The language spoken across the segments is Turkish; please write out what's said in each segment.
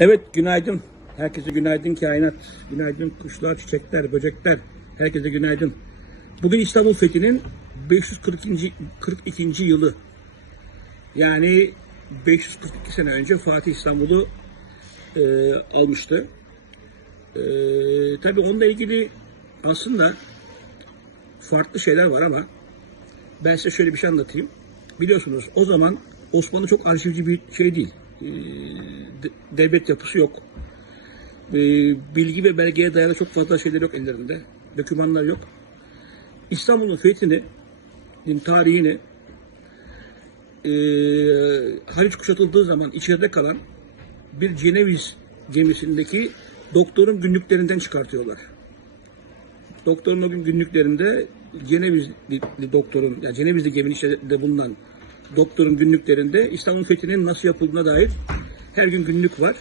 Evet günaydın. Herkese günaydın kainat. Günaydın kuşlar, çiçekler, böcekler. Herkese günaydın. Bugün İstanbul Fethi'nin 542. 42. yılı. Yani 542 sene önce Fatih İstanbul'u e, almıştı. E, tabii onunla ilgili aslında farklı şeyler var ama ben size şöyle bir şey anlatayım. Biliyorsunuz o zaman Osmanlı çok arşivci bir şey değil. De- devlet yapısı yok. Ee, bilgi ve belgeye dayalı çok fazla şeyler yok ellerinde. Dokümanlar yok. İstanbul'un fethini, tarihini ee, Haliç kuşatıldığı zaman içeride kalan bir Ceneviz gemisindeki doktorun günlüklerinden çıkartıyorlar. Doktorun o gün günlüklerinde Cenevizli doktorun, yani Cenevizli geminin içinde bulunan doktorun günlüklerinde İstanbul fethinin nasıl yapıldığına dair her gün günlük var.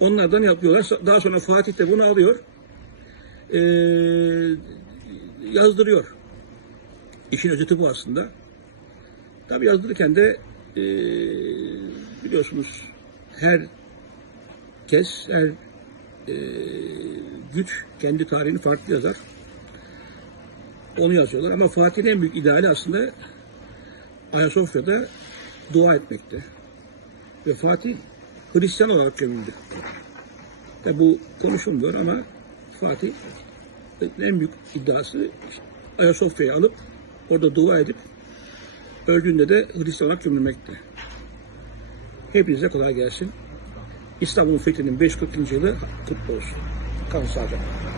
Onlardan yapıyorlar. Daha sonra Fatih de bunu alıyor. Ee, yazdırıyor. İşin özeti bu aslında. Tabi yazdırırken de ee, biliyorsunuz her kes, her ee, güç kendi tarihini farklı yazar. Onu yazıyorlar. Ama Fatih'in en büyük ideali aslında Ayasofya'da dua etmekti. Ve Fatih Hristiyan olarak gömüldü. Tabi bu konuşulmuyor ama Fatih en büyük iddiası Ayasofya'yı alıp orada dua edip öldüğünde de Hristiyan olarak gömülmekti. Hepinize kolay gelsin. İstanbul'un fethinin 540. yılı kutlu olsun. Kalın sağlıcakla.